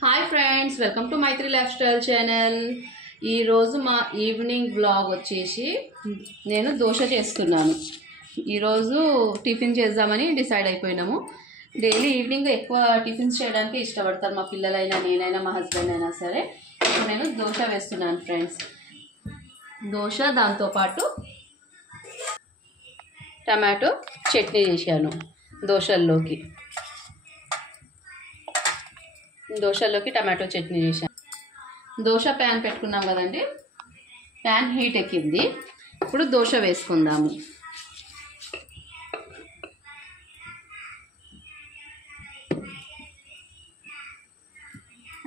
Hi friends, welcome to Maitri lifestyle channel. ఈరోజు మా evening blog వచ్చేసి నేను దోశ చేస్తున్నాను. ఈరోజు టిఫిన్ చేద్దామని డిసైడ్ అయిపోయినాము. డైలీ ఈవినింగ్ ఎక్కువ టిఫిన్స్ చేయడానికి ఇష్టపడతారు మా పిల్లలైనా, నేనైనా, మా హస్బెండ్ అయినా సరే. ఇప్పుడు నేను దోశ వేస్తున్నాను ఫ్రెండ్స్. దోశ దాంతోపాటు టమాటో చట్నీ చేశాను. దోశల్లోకి టమాటో చట్నీ చేశాను. దోశ ప్యాన్ పెట్టుకున్నాం కదండి, ప్యాన్ హీట్ ఎక్కింది. ఇప్పుడు దోశ వేసుకుందాము.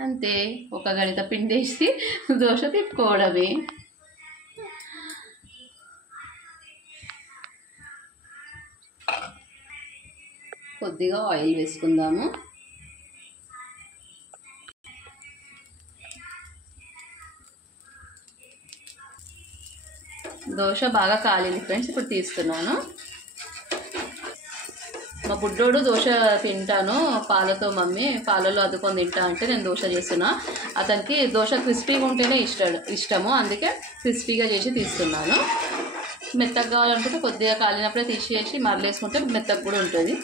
అంతే, ఒక గరిట పిండేసి దోశ తిప్పుకోవడమే. కొద్దిగా ఆయిల్ వేసుకుందాము. దోశ బాగా కాలింది ఫ్రెండ్స్, ఇప్పుడు తీస్తున్నాను. మా బుడ్డోడు దోశ తింటాను పాలతో, మమ్మీ పాలలో అద్దుకొని తింటా అంటే నేను దోశ చేస్తున్నా. అతనికి దోశ క్రిస్పీగా ఉంటేనే ఇష్టము, అందుకే క్రిస్పీగా చేసి తీస్తున్నాను. మెత్తగా కావాలనుకుంటే కొద్దిగా కాలినప్పుడే తీసేసి మరలేసుకుంటే మెత్తగా కూడా ఉంటుంది.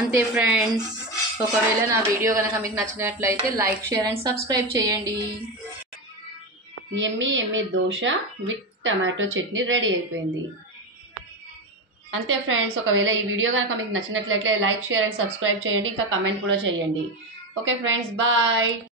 అంతే ఫ్రెండ్స్, ఒకవేళ నా వీడియో కనుక మీకు నచ్చినట్లయితే లైక్, షేర్ అండ్ సబ్స్క్రైబ్ చేయండి. ఎమ్మి dosa with tomato chutney ready అయిపోయింది. అంతే ఫ్రెండ్స్, ఒకవేళ ఈ వీడియో కనుక మీకు నచ్చినట్లయితే లైక్, షేర్ అండ్ సబ్స్క్రైబ్ చేయండి. ఇంకా కమెంట్ కూడా చేయండి. Okay friends, bye.